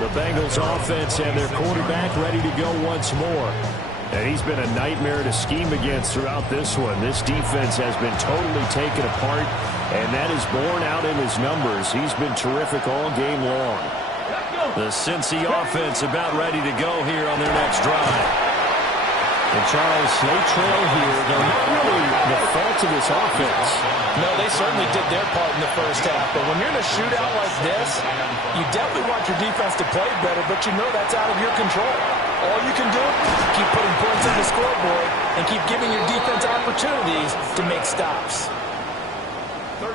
The Bengals offense and their quarterback ready to go once more. And he's been a nightmare to scheme against throughout this one. This defense has been totally taken apart, and that is borne out in his numbers. He's been terrific all game long. The Cincy offense about ready to go here on their next drive. And Charles, they trail here. They're not really the fault of this offense. No, they certainly did their part in the first half. But when you're in a shootout like this, you definitely want your defense to play better, but you know that's out of your control. All you can do is keep putting points on the scoreboard and keep giving your defense opportunities to make stops.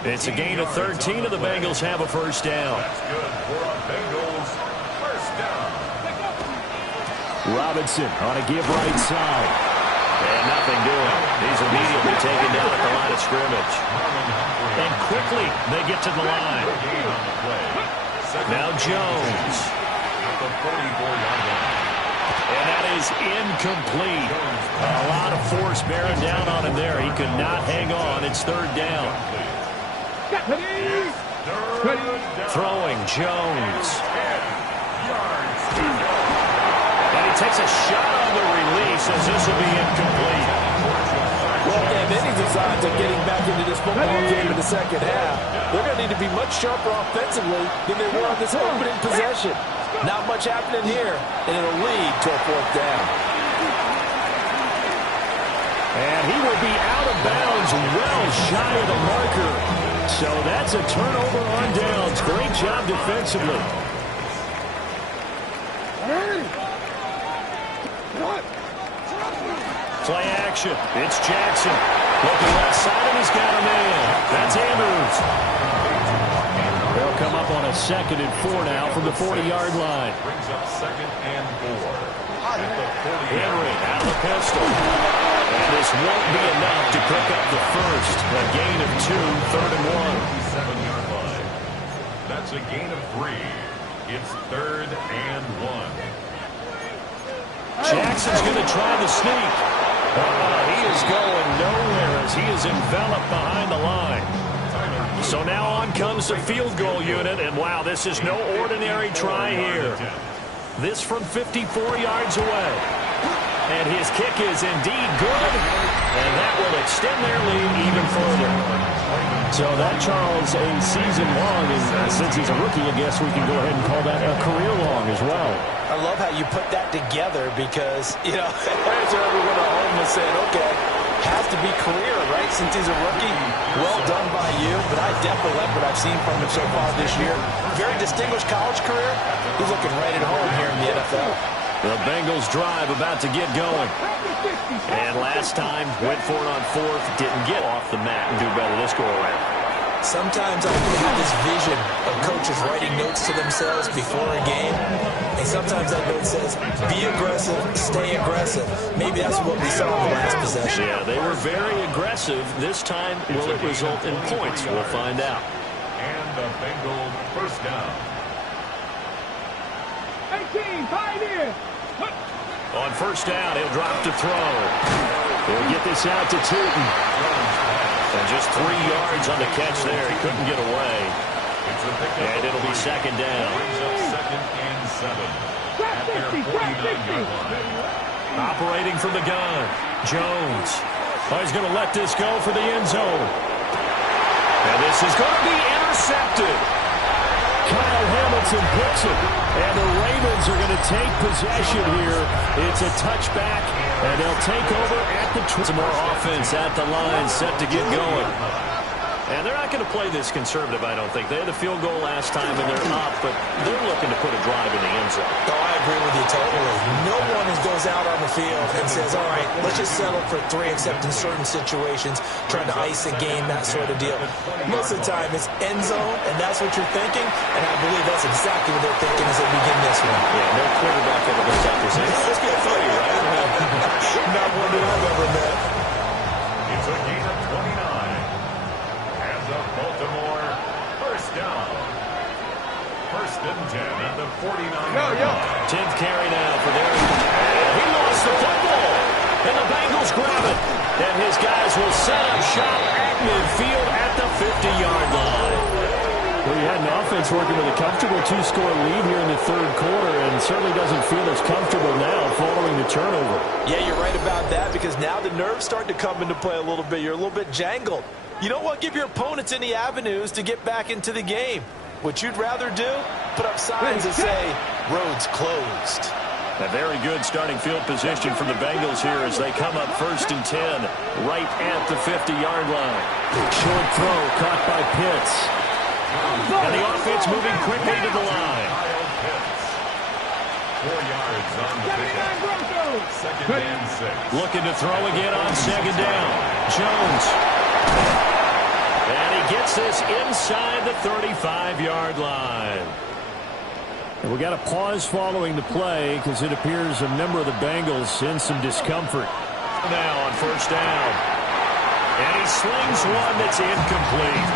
It's a gain of 13, and the Bengals have a first down. That's good for a Bengals first down. Robinson on a give right side. And nothing doing. He's immediately taken down at the line of scrimmage. And quickly they get to the line. Now Jones. And that is incomplete. A lot of force bearing down on him there. He could not hang on. It's third down. Throwing Jones. And he takes a shot on the release as this will be incomplete. Well, if any designs of getting back into this football game in the second half, they're going to need to be much sharper offensively than they were on this opening possession. Not much happening here, and it'll lead to a fourth down. And he will be out of bounds well shy of the marker. So that's a turnover on downs. Great job defensively. Play action. It's Jackson. Looking left side, and he's got a man. That's Andrews. They'll come up on a 2nd and 4 now from the 40-yard line. Brings up 2nd and 4. At the 40. Henry out of the pistol. And this won't be enough to pick up the first. A gain of 2, 3rd and 1. 7-yard line. That's a gain of 3. It's 3rd and 1. Jackson's going to try the sneak. He is going nowhere as he is enveloped behind the line. So now on comes the field goal unit, and wow, this is no ordinary try here. This from 54 yards away. And his kick is indeed good, and that will extend their lead even further. So that, Charles, a season long, and since he's a rookie, I guess we can go ahead and call that a career long as well. I love how you put that together because, you know, fans are everyone at home is saying, okay, has to be career, right? Since he's a rookie, well done by you. But I definitely like what I've seen from him so far this year. Very distinguished college career. He's looking right at home here in the NFL. The Bengals drive about to get going. And last time, went for it on 4th, didn't get off the mat and do better this go-around. Sometimes I have this vision of coaches writing notes to themselves before a game. And sometimes that note says, be aggressive, stay aggressive. Maybe that's what we saw in the last possession. Yeah, they were very aggressive. This time, will it result in points? We'll find out. And the Bengals first down. 18, Pioneer. On first down, he'll drop to throw. He'll get this out to Tootin. And just 3 yards on the catch there. He couldn't get away. And it'll be 2nd down. Brings up 2nd and 7. At their 49-yard line. Operating from the gun, Jones. Oh, he's going to let this go for the end zone. And this is going to be intercepted. Kyle Hamilton picks it. And the Ravens are going to take possession here. It's a touchback, and they'll take over at the... Some more offense at the line, set to get going. And they're not going to play this conservative, I don't think. They had the field goal last time, and they're up, but they're looking to put a drive in the end zone. Oh, I agree with you totally. No one goes out on the field and says, all right, let's just settle for 3, except in certain situations, trying to ice a game, that sort of deal. Most of the time, it's end zone, and that's what you're thinking, and I believe that's exactly what they're thinking as they begin this one. Yeah, no quarterback ever goes out there saying, let's get funny, right? Not one that I've ever met. It's a gain of 29. Baltimore, first down. 1st and 10 at the 49. 10th carry now for Derrick. He lost the football. And the Bengals grab it. And his guys will set up shop at midfield at the 50-yard line. Well, you Yeah, an offense working with a comfortable 2-score lead here in the third quarter, and certainly doesn't feel as comfortable now following the turnover. Yeah, you're right about that, because now the nerves start to come into play a little bit. You're a little bit jangled. You don't want to give your opponents any avenues to get back into the game. What you'd rather do? Put up signs that say, roads closed. A very good starting field position for the Bengals here as they come up 1st and 10, right at the 50-yard line. Short throw caught by Pitts. And the offense moving quickly to the line. 4 yards on the pickup. 2nd and 6. Looking to throw again on 2nd down. Jones. And he gets this inside the 35-yard line. And we got a pause following the play because it appears a member of the Bengals in some discomfort. Now on 1st down. And he slings one that's incomplete.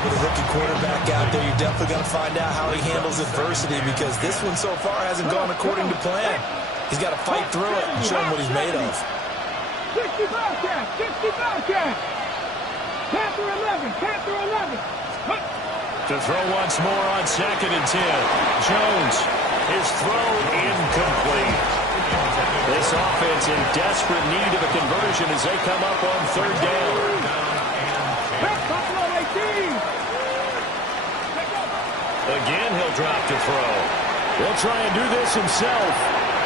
With a rookie quarterback out there, you're definitely going to find out how he handles adversity, because this one so far hasn't gone according to plan. He's got to fight through it and show him what he's made of. 65 catch, 65 catch. Panther 11, Panther 11. To throw once more on 2nd and 10. Jones, his throw incomplete. This offense in desperate need of a conversion as they come up on 3rd down. Again, he'll drop to throw. He'll try and do this himself.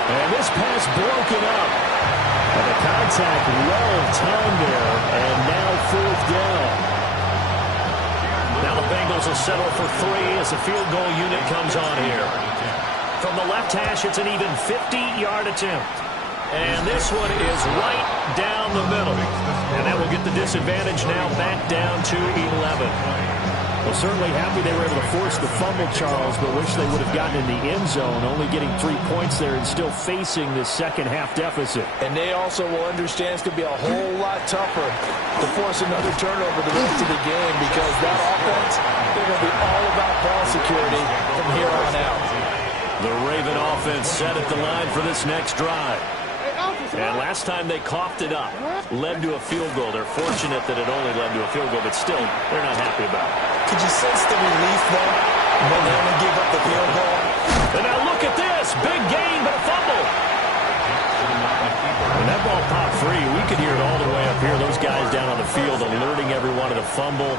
And this pass broken up. And the contact well timed there. And now 4th down. Now the Bengals will settle for 3 as the field goal unit comes on here. From the left hash, it's an even 50-yard attempt. And this one is right down the middle. And that will get the disadvantage now back down to 11. Well, certainly happy they were able to force the fumble, Charles, but wish they would have gotten in the end zone, only getting 3 points there and still facing this second-half deficit. And they also will understand it's going to be a whole lot tougher to force another turnover the rest of the game, because that offense, they're going to be all about ball security from here on out. The Raven offense set at the line for this next drive. And last time they coughed it up, led to a field goal. They're fortunate that it only led to a field goal, but still, they're not happy about it. Could you sense the relief, though, when they only gave up the field goal? And now look at this. Big gain, but a fumble. When that ball popped free, we could hear it all the way up here. Those guys down on the field alerting everyone of the fumble.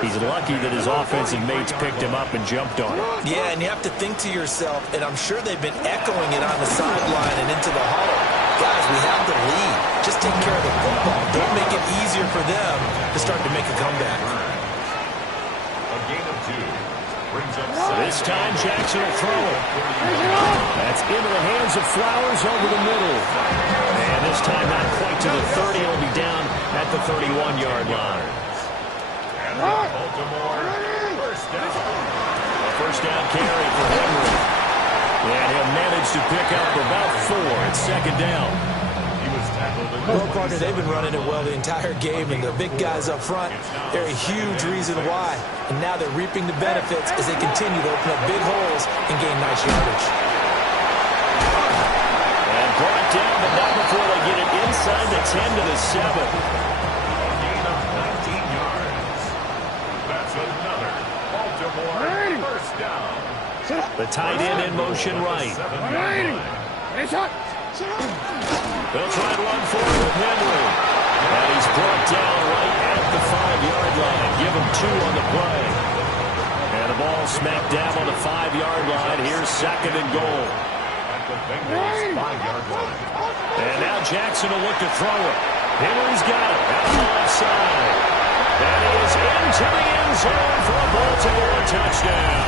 He's lucky that his offensive mates picked him up and jumped on him. Yeah, and you have to think to yourself, and I'm sure they've been echoing it on the sideline and into the huddle. Guys, we have the lead. Just take care of the football. Don't make it easier for them to start to make a comeback. A gain of 2. Brings up This time Jackson will throw it. That's into the hands of Flowers over the middle. And this time not quite to the 30. It'll be down at the 31-yard line. And Baltimore, 1st down. A 1st down carry for Henry. And he'll manage to pick up about 4 at 2nd down. He was tackled in Well, partner, they've been running it well the entire game, and the big guys up front, they're a huge reason why. And now they're reaping the benefits as they continue to open up big holes and gain nice yardage. And brought down, but not before they get it inside the 10 to the 7. a gain of 19 yards. That's another Baltimore 1st down. The tight end in motion right. 7-yard line. They'll try and run forward with Henry. And he's brought down right at the 5-yard line. Give him 2 on the play. And the ball smacked down on the 5-yard line. Here's 2nd and goal. At the Bengals 5-yard line. And now Jackson will look to throw it. Henry's got it. Out on the left side. That is into the end zone for a Baltimore touchdown.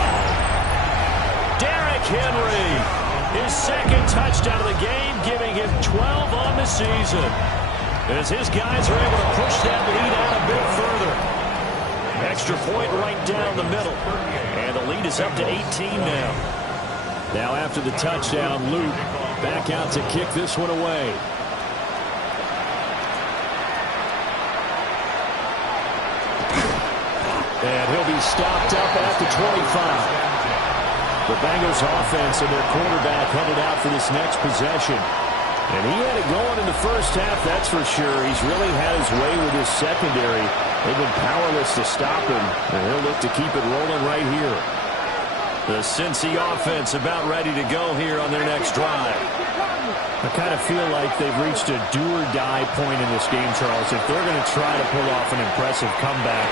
Derrick Henry, his 2nd touchdown of the game, giving him 12 on the season. As his guys are able to push that lead out a bit further. Extra point right down the middle. And the lead is up to 18 now. Now after the touchdown, Luke back out to kick this one away. And he'll be stopped up at the 25. The Bengals offense and their quarterback headed out for this next possession. And he had it going in the first half, that's for sure. He's really had his way with his secondary. They've been powerless to stop him, and he'll look to keep it rolling right here. The Cincy offense about ready to go here on their next drive. I kind of feel like they've reached a do-or-die point in this game, Charles. If they're going to try to pull off an impressive comeback,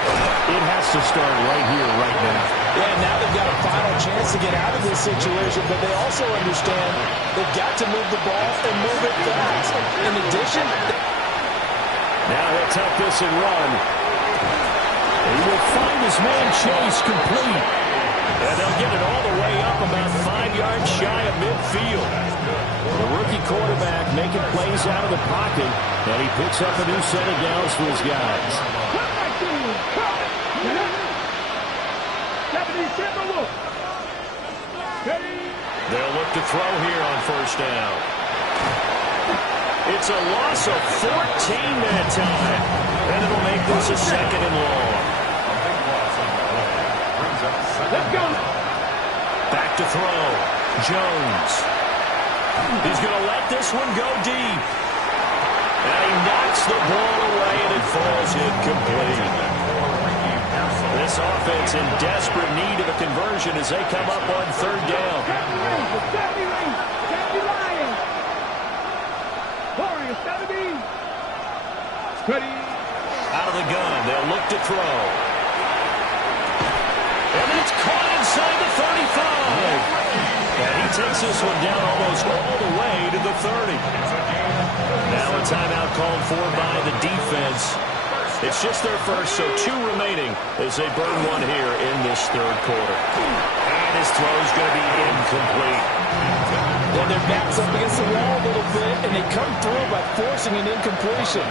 it has to start right here, right now. Yeah, now they've got a final chance to get out of this situation, but they also understand they've got to move the ball and move it fast. In addition, now he'll tuck this and run. He will find his man Chase complete. And they'll get it all the way up about 5 yards shy of midfield. The rookie quarterback making plays out of the pocket, and he picks up a new set of downs for his guys. They'll look to throw here on first down. It's a loss of 14 that time, and it'll make this a second and long. Let's go. Back to throw. Jones. He's going to let this one go deep. And he knocks the ball away, and it falls incomplete. This offense in desperate need of a conversion as they come up on third down. Out of the gun, they'll look to throw. And it's caught inside the 35. And he takes this one down almost all the way to the 30. Now a timeout called for by the defense. It's just their first, so 2 remaining as they burn one here in this third quarter. And his throw's going to be incomplete. well, their back's up against the wall a little bit, and they come through by forcing an incompletion.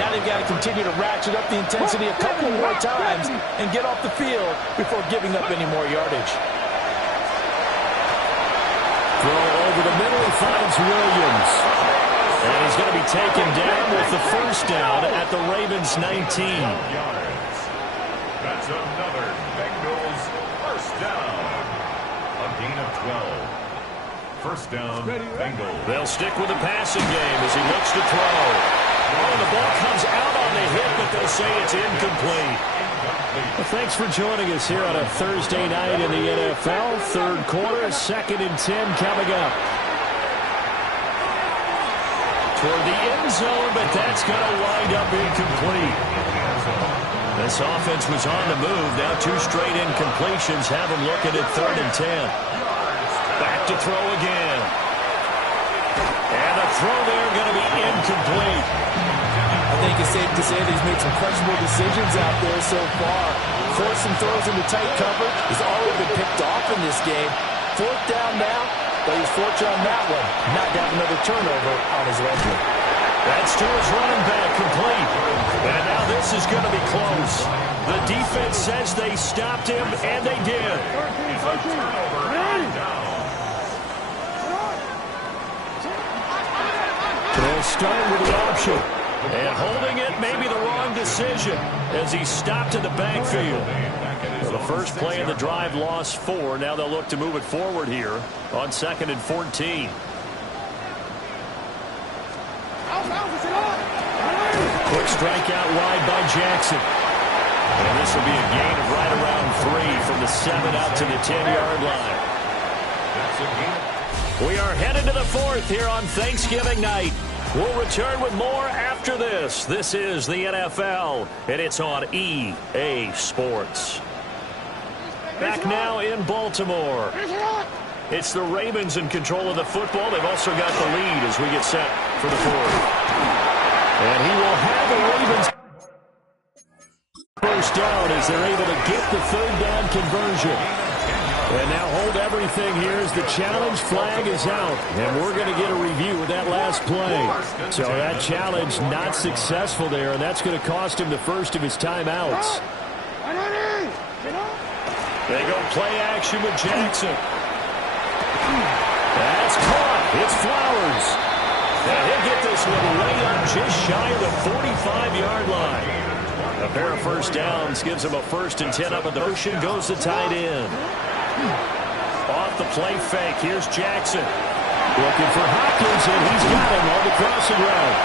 Now they've got to continue to ratchet up the intensity a couple more times and get off the field before giving up any more yardage. Throw over the middle, he finds Williams. And he's going to be taken down with the first down at the Ravens' 19. That's another Bengals first down. A gain of 12. First down, Bengals. They'll stick with the passing game as he looks to throw. Oh, the ball comes out on the hit, but they'll say it's incomplete. Well, thanks for joining us here on a Thursday night in the NFL. Third quarter, 2nd and 10 coming up. Toward the end zone, but that's going to wind up incomplete. This offense was on the move. Now 2 straight incompletions have them looking at 3rd and 10. Back to throw again. And the throw there going to be incomplete. I think it's safe to say that he's made some questionable decisions out there so far. Forcing throws into tight coverage has already been picked off in this game. 4th down now, but he's fortunate on that one. Not to have another turnover on his record. That's to his running back, complete. And now this is going to be close. The defense says they stopped him, and they did. They'll start with the option. And holding it may be the wrong decision as he stopped in the backfield. Well, the first play of the drive lost 4. Now they'll look to move it forward here on 2nd and 14. Quick strike out wide by Jackson. And this will be a gain of right around 3 from the 7 out to the 10-yard line. We are headed to the 4th here on Thanksgiving night. We'll return with more after this. This is the NFL, and it's on EA Sports. Back now in Baltimore. It's the Ravens in control of the football. They've also got the lead as we get set for the 4th. And he will have the Ravens first down as they're able to get the 3rd down conversion. And now hold everything here as the challenge flag is out. And we're going to get a review of that last play. So that challenge not successful there, and that's going to cost him the first of his timeouts. They go play action with Jackson. That's caught. It's Flowers. And he'll get this one way up just shy of the 45-yard line. A pair of first downs gives him a 1st and 10 up at the motion. Goes the tight end. Off the play fake. Here's Jackson. Looking for Hopkins, and he's got him on the crossing route.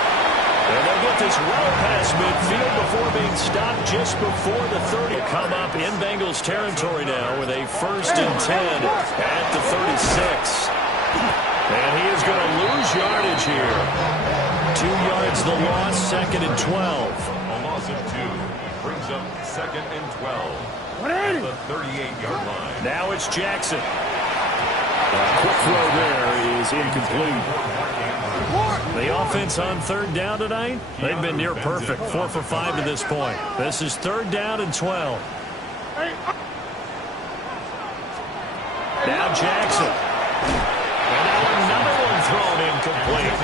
And they'll get this well past midfield before being stopped just before the 30. Come up in Bengals territory now with a 1st and 10 at the 36. And he is going to lose yardage here. 2 yards the loss, 2nd and 12. A loss of 2 brings up 2nd and 12 at the 38-yard line. Now it's Jackson. Quick throw there is incomplete. The offense on 3rd down tonight, they've been near perfect. 4 for 5 to this point. This is 3rd down and 12. Now Jackson. And now another one thrown incomplete.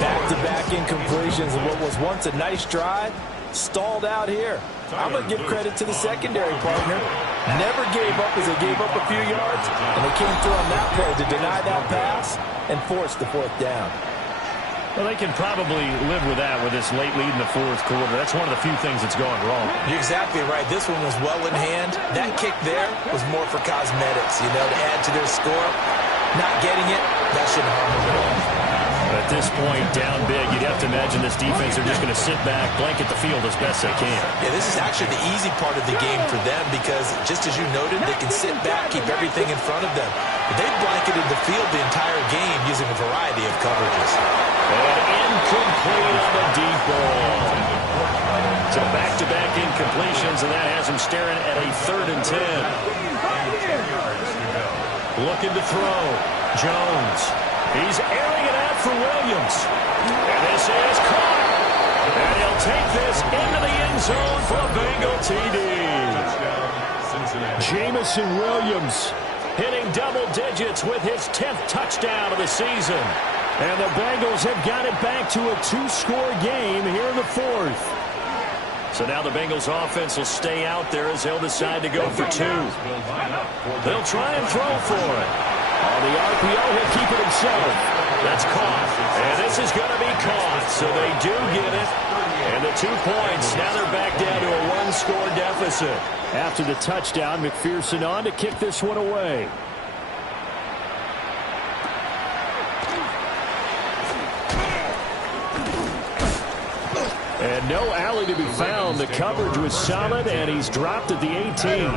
Back-to-back incompletions of what was once a nice drive, stalled out here. I'm going to give credit to the secondary partner. Never gave up as they gave up a few yards, and they came through on that play to deny that pass and force the 4th down. Well, they can probably live with that with this late lead in the 4th quarter. That's one of the few things that's gone wrong. You're exactly right. This one was well in hand. That kick there was more for cosmetics, to add to their score. Not getting it, that shouldn't harm them at all. At this point, down big, you'd have to imagine this defense are just going to sit back, blanket the field as best they can. Yeah, this is actually the easy part of the game for them because, just as you noted, they can sit back, keep everything in front of them. But they've blanketed the field the entire game using a variety of coverages. And incomplete on the deep ball. So back-to-back incompletions, and that has him staring at a 3rd and 10. Looking to throw. Jones. He's airing it out for Williams. And this is caught. And he'll take this into the end zone for a Bengal TD. Jamison Williams hitting double digits with his 10th touchdown of the season. And the Bengals have got it back to a 2-score game here in the 4th. So now the Bengals offense will stay out there as they'll decide to go for 2. They'll try and throw for it. On the RPO, he'll keep it himself. That's caught. And this is going to be caught. So they do get it. And the 2 points. Now they're back down to a 1-score deficit. After the touchdown, McPherson on to kick this one away. And no alley to be found. The coverage was solid, and he's dropped at the 18.